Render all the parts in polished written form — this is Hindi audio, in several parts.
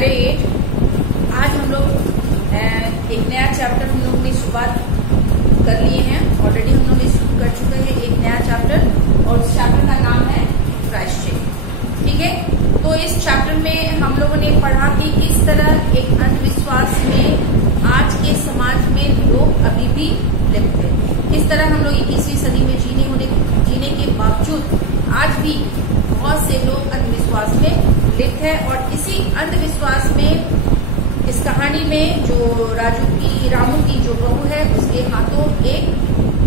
स्टैंडर्ड 8 आज हम लोग एक नया चैप्टर हम लोग ने शुरुआत कर लिए हैं। ऑलरेडी हम लोग शुरू कर चुके हैं एक नया चैप्टर और उस चैप्टर का नाम है प्रायश्चित। ठीक है, तो इस चैप्टर में हम लोगों ने पढ़ा कि किस तरह एक अंधविश्वास में आज के समाज में लोग अभी भी लिप्त हैं। किस तरह हम लोग 21वीं सदी में जीने के बावजूद आज भी बहुत से लोग अंधविश्वास में लिप्त है। और इसी अंधविश्वास में इस कहानी में जो रामू की जो बहू है उसके हाथों एक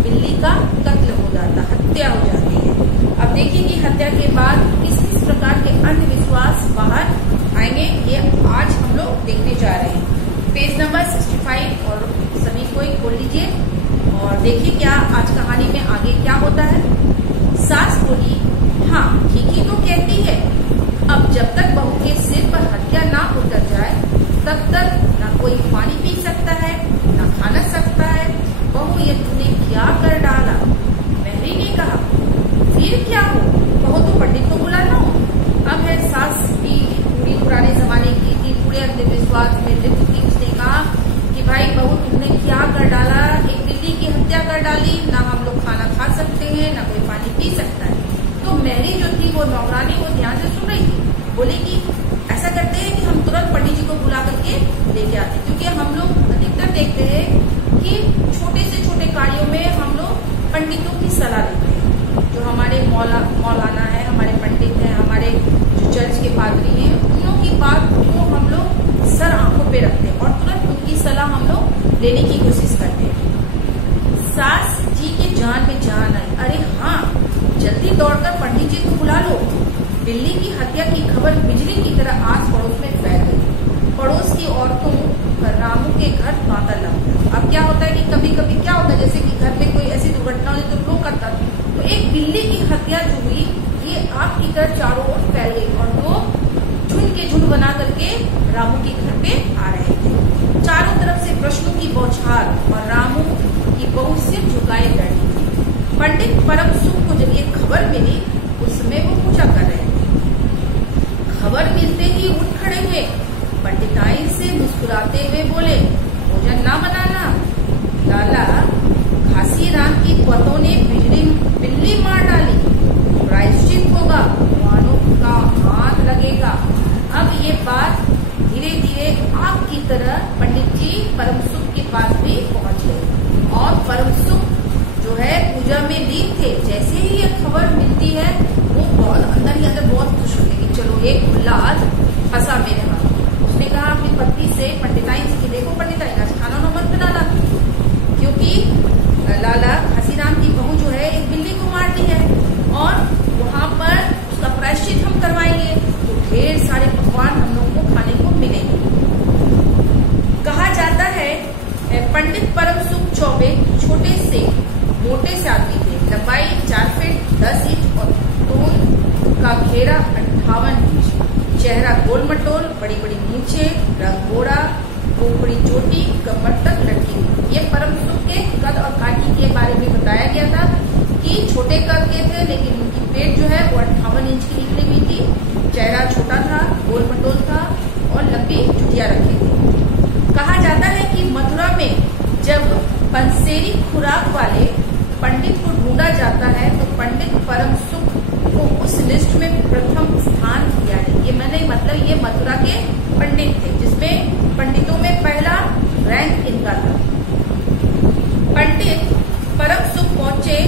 बिल्ली का कत्ल हो जाता, हत्या हो जाती है। अब देखिए कि हत्या के बाद किस किस प्रकार के अंधविश्वास बाहर आएंगे, ये आज हम लोग देखने जा रहे हैं। पेज नंबर 65 और सभी को खोल लीजिए और देखिए क्या आज कहानी में आगे क्या होता है। सास बोली, हाँ ठीक ही तो कहती है, अब जब तक बहू के सिर पर हत्या ना उतर जाए तब तक ना कोई पानी पी सकता है ना खाना सकता है। बहू ये तूने क्या कर डाला? मैरी ने कहा, फिर क्या हो, बहू तो पंडित को बुलाना हो। अब है सास की पूरी पुराने जमाने की थी, पूरे अंधविश्वास में लिप्त थी। उसने कहा कि भाई बहू तुमने क्या कर डाला, एक बिल्ली की हत्या कर डाली, ना हम लोग खाना खा सकते हैं ना कोई पानी पी सकता है। तो मैरी जो थी वो नौकरानी वो ध्यान से सुन रही थी, बोली कि ऐसा करते हैं कि हम तुरंत पंडित जी को बुला करके लेके आते, क्योंकि हम लोग अधिकतर देखते हैं कि छोटे से छोटे कार्यों में हम लोग पंडितों की सलाह लेते हैं। जो हमारे मौलाना है, हमारे पंडित हैं, हमारे जो चर्च के पादरी हैं, उन लोगों की बात को हम लोग सर आंखों पे रखते हैं और तुरंत उनकी सलाह हम लोग लेने की कोशिश करते हैं। सास जी के जान में जान आई, अरे हाँ जल्दी दौड़कर पंडित जी को बुला लो। बिल्ली की हत्या की खबर बिजली की तरह आस पड़ोस में फैल गई। पड़ोस की औरतों पर रामू के घर तांता लगा। अब क्या होता है कि कभी कभी क्या होता है, जैसे कि घर में कोई ऐसी दुर्घटना हुई तो लोग करता था, तो एक बिल्ली की हत्या जो हुई ये आग की तरह चारों ओर फैल गई और लोग झुंड के झुंड बना करके रामू के घर पे आ रहे थे। चारों तरफ से प्रश्नों की बौछार और रामू की बहू सिर झुकाए बैठी थी। पंडित परम सुख को जब ये खबर मिली उस समय वो पूजा कर रहे थे। खबर मिलते ही उठ खड़े हुए, पंडिताइन से मुस्कुराते हुए बोले, भोजन ना बनाना लाला, घासी राम की पतों ने बिल्ली मार डाली, प्रायश्चित होगा, मानो का हाथ लगेगा। अब ये बात धीरे धीरे आग की तरह पंडित जी परम सुख के पास भी पहुंच गए और परम सुख जो है पूजा में लीन थे। जैसे ही ये खबर मिलती है वो बहुत अंदर ही अंदर बहुत खुश होते कि चलो एक खुला आज फंसा मेरे हाथ। उसने कहा अपनी पत्नी से, पंडिताइन से, कि देखो पंडिताइन आज खाना ना मत बनाना, क्योंकि लाला घासीराम की बहू जो है एक बिल्ली को मार दी है और वहां पर उसका प्रायश्चित हम करवाएंगे तो ढेर सारे पकवान हम लोगों को खाने को मिलेंगे। कहा जाता है पंडित परम सुख चौबे छोटे से मोटे से आदमी थे, लंबाई 4 फीट 10 इंच और तोल का घेरा 58 इंच, चेहरा गोल मटोल, बड़ी बड़ी मूछे, रंग गोरा, खोपड़ी चोटी कमर तक लटकी हुई। ये परम सुख के कद और काठी के बारे में बताया गया था कि छोटे कद के थे, लेकिन उनकी पेट जो है वो 58 इंच की निकली हुई थी, चेहरा छोटा था, गोल मटोल था और लंबी चुटिया रखी थी। कहा जाता है कि मथुरा में जब पंसेरी खुराक वाले पंडित को ढूंढा जाता है तो पंडित परम सुख को उस लिस्ट में प्रथम स्थान दिया है। ये मैंने मतलब ये मथुरा के पंडित थे जिसमें पंडितों में पहला रैंक इनका था। पंडित परम सुख पहुंचे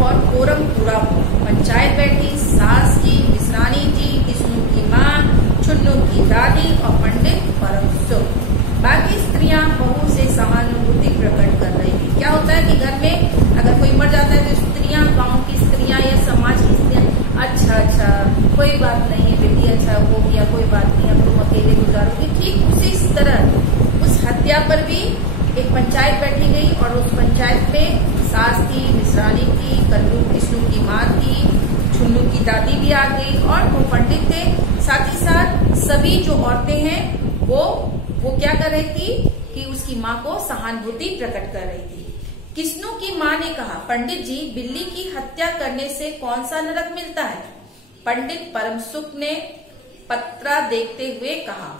और कोरम पूरा पंचायत बैठी। सास की, मिश्रानी जी, विष्णु की माँ, छुन्नू की दादी और पंडित परम सुख। बाकी स्त्रियां बहू से सहानुभूति प्रकट कर रही थी। क्या होता है कि घर में अगर कोई मर जाता है तो स्त्रियां, गांव की स्त्रियां या समाज की स्त्रियां, अच्छा कोई बात नहीं बेटी, अच्छा हो गया, कोई बात नहीं, अब तुम अकेले गुजारोगे। ठीक उसी तरह उस हत्या पर भी एक पंचायत बैठी गई और उस पंचायत में सास की, मिश्रानी की, कल्लू विष्णु की माँ की, छुन्नू की दादी भी आ गई और वो पंडित थे। साथ ही साथ सभी जो औरतें हैं वो क्या कर रही थी कि उसकी माँ को सहानुभूति प्रकट कर रही थी। किस्नू की माँ ने कहा, पंडित जी बिल्ली की हत्या करने से कौन सा नरक मिलता है? पंडित परम सुख ने पत्रा देखते हुए कहा,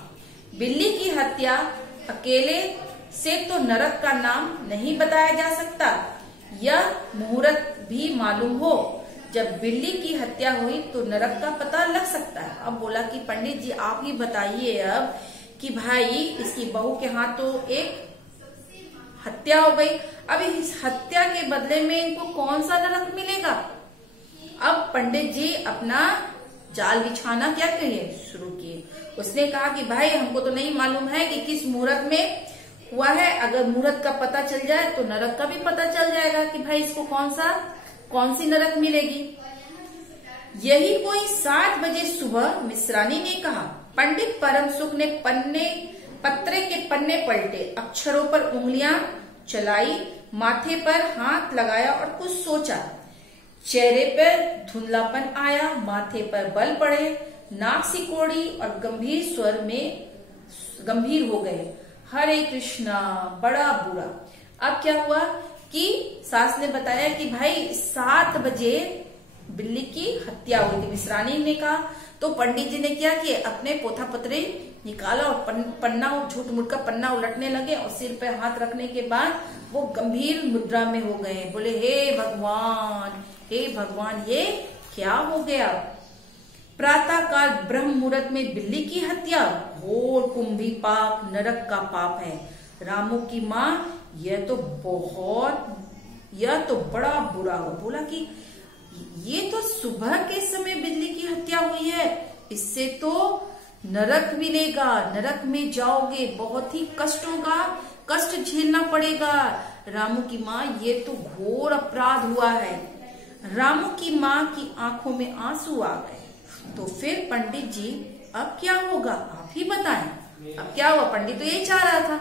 बिल्ली की हत्या अकेले से तो नरक का नाम नहीं बताया जा सकता। यह मुहूर्त भी मालूम हो, जब बिल्ली की हत्या हुई तो नरक का पता लग सकता है। अब बोला कि पंडित जी आप ही बताइए अब कि भाई इसकी बहू के हाथ तो एक हत्या हो गई, अब इस हत्या के बदले में इनको कौन सा नरक मिलेगा। अब पंडित जी अपना जाल बिछाना क्या किए शुरू किए। उसने कहा कि भाई हमको तो नहीं मालूम है कि किस मुहूर्त में हुआ है, अगर मुहूर्त का पता चल जाए तो नरक का भी पता चल जाएगा कि भाई इसको कौन सी नरक मिलेगी। यही कोई 7 बजे सुबह मिश्रानी ने कहा। पंडित परम सुख ने पत्रे के पन्ने पलटे, अक्षरों पर उंगलियां चलाई, माथे पर हाथ लगाया और कुछ सोचा। चेहरे पर धुंधलापन आया, माथे पर बल पड़े, नाक सिकोड़ी और गंभीर स्वर में गंभीर हो गए। हरे कृष्णा, बड़ा बुरा। अब क्या हुआ कि सास ने बताया कि भाई 7 बजे बिल्ली की हत्या हुई थी, मिश्रानी ने कहा। तो पंडित जी ने क्या किया, अपने पोथा पत्री निकाला और पन्ना झूठ मूठ का पन्ना उलटने लगे और सिर पे हाथ रखने के बाद वो गंभीर मुद्रा में हो गए। बोले हे भगवान ये क्या हो गया। प्रातः काल ब्रह्म मुहूर्त में बिल्ली की हत्या घोर कुंभी पाप, नरक का पाप है। रामू की माँ यह तो बड़ा बुरा हो। बोला कि ये तो सुबह के समय बिल्ली की हत्या हुई है, इससे तो नरक मिलेगा, नरक में जाओगे, बहुत ही कष्ट झेलना पड़ेगा। रामू की माँ ये तो घोर अपराध हुआ है। रामू की माँ की आंखों में आंसू आ गए। तो फिर पंडित जी अब क्या होगा आप ही बताएं। अब क्या हुआ, पंडित तो यही चाह रहा था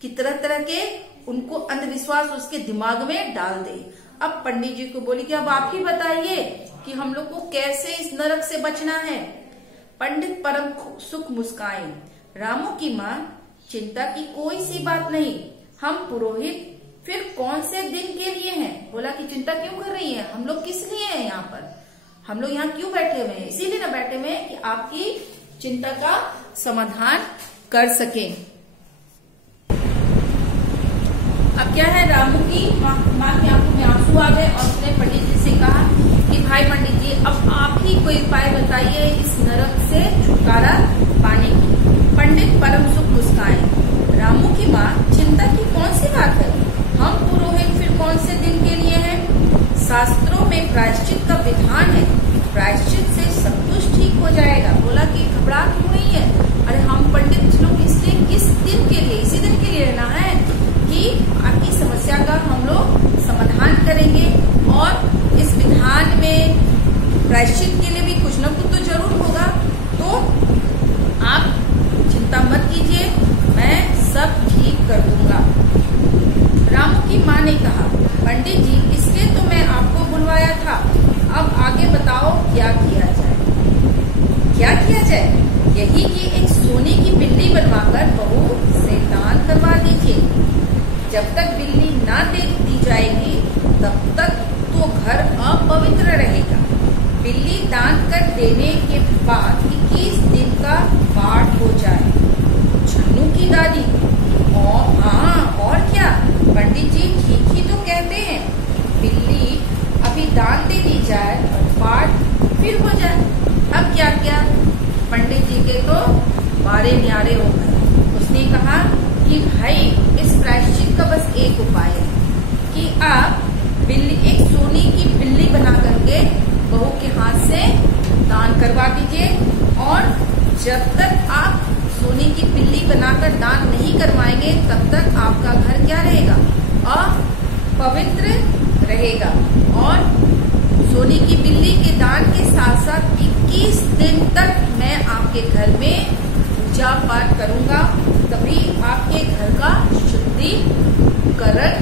कि तरह तरह के उनको अंधविश्वास उसके दिमाग में डाल दे। अब पंडित जी को बोली कि अब आप ही बताइए कि हम लोग को कैसे इस नरक से बचना है। पंडित परम सुख मुस्काए। रामू की माँ, चिंता की कोई सी बात नहीं, हम पुरोहित फिर कौन से दिन के लिए हैं। बोला कि चिंता क्यों कर रही है, हम लोग किस लिए हैं यहाँ पर, हम लोग यहाँ क्यों बैठे हुए हैं। इसीलिए ना बैठे हुए हैं कि आपकी चिंता का समाधान कर सकें। अब क्या है, रामू की माँ की आंखों में आंसू आ गए और उसने पंडित जी से कहा कि भाई पंडित जी अब आप ही कोई उपाय बताइए इस नरक से छुटकारा पाने की। पंडित परम सुख मुस्काए। रामू की माँ, चिंता की कौन सी बात है, हम पुरोहित फिर कौन से दिन के लिए हैं। शास्त्रों में प्रायश्चित का विधान है, प्रायश्चित से सब कुछ ठीक हो जाएगा। बोला कि घबरा क्यों नहीं है, अरे हम पंडित लोग इसलिए किस दिन के लिए, इसी दिन के लिए रहना है कि आपकी समस्या का हम लोग समाधान करेंगे और इस विधान में प्रायश्चित के लिए भी कुछ न कुछ तो जरूर होगा। तो आप चिंता मत कीजिए, मैं सब ठीक कर दूंगा। रामू की माँ ने कहा, पंडित जी इसलिए तो मैं आपको बुलवाया था, अब आगे बताओ क्या किया जाए। क्या किया जाए, यही कि एक सोने की बिल्ली बनवाकर बहू से दान करवा दीजिए। जब तक बिल्ली ना दे दी जाएगी तब तक तो घर अपवित्र रहेगा। बिल्ली दान कर देने के बाद 21 दिन का पाठ हो जाए। छन्नू की दादी, और क्या पंडित जी ठीक ही तो कहते हैं, बिल्ली अभी दान दे दी जाए और पाठ फिर हो जाए। अब क्या क्या, पंडित जी के तो बारे न्यारे हो गए। उसने कहा कि भाई इस प्रायश्चित का बस एक उपाय है कि आप बिल्ली, एक सोने की बिल्ली बना करके बहू के हाथ से दान करवा दीजिए और जब तक आप सोने की बिल्ली बनाकर दान नहीं करवाएंगे तब तक आपका घर क्या रहेगा, अपवित्र रहेगा। और सोने की बिल्ली के दान के साथ साथ 21 दिन तक मैं आपके घर में पूजा पाठ करूंगा, तभी आपके घर का शुद्धिकरण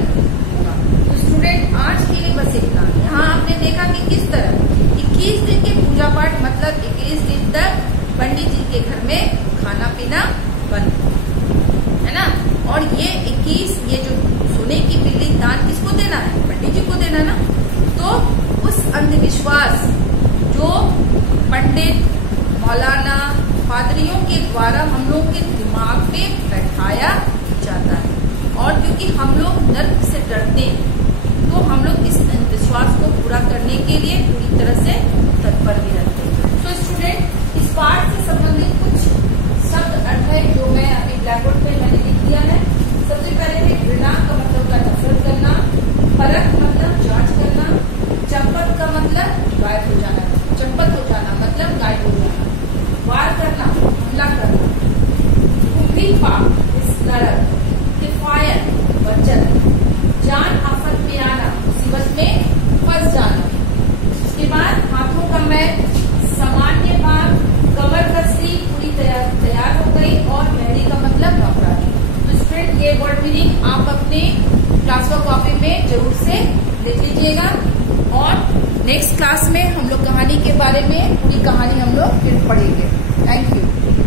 होगा। तो स्टूडेंट आज के लिए बस इतना। यहाँ आपने देखा कि किस तरह 21 दिन के पूजा पाठ, मतलब 21 दिन तक पंडित जी के घर में खाना पीना बंद है ना। और ये जो सोने की बिल्ली दान किसको देना है, पंडित जी को देना ना। तो उस अंधविश्वास जो पंडित, मौलाना, पादरियों के द्वारा हम लोग के दिमाग में बैठाया जाता है। और क्योंकि हम लोग नर्क से डरते हैं तो हम लोग इस विश्वास को पूरा करने के लिए पूरी तरह से तत्पर भी रहते हैं। तो स्टूडेंट, इस पाठ से संबंधित कुछ शब्द अर्थ है जो मैं अभी ब्लैक बोर्ड पे मैंने लिख दिया है। सबसे पहले है घृणा का मतलब का नफरत करना, परख मतलब जांच करना, चंपत का मतलब गायब हो जाना, चंपत हो जाना मतलब गायब हो जाना, वार करना हमला करना, कुंभिपा नरक, किफायत वचन, जान आफत में आना मुसीबत में फंस जाना। उसके बाद हाथों का मैल, सामान्य भाग, कमर कसी पूरी तैयार हो गई, और मेहंदी का मतलब नौकरानी। तो स्टूडेंट, ये वर्ड मीनिंग आप अपने क्लासवर्क कॉपी में जरूर से लिख लीजिएगा। और नेक्स्ट क्लास में हम लोग कहानी के बारे में पूरी कहानी हम लोग फिर पढ़ेंगे। Thank you.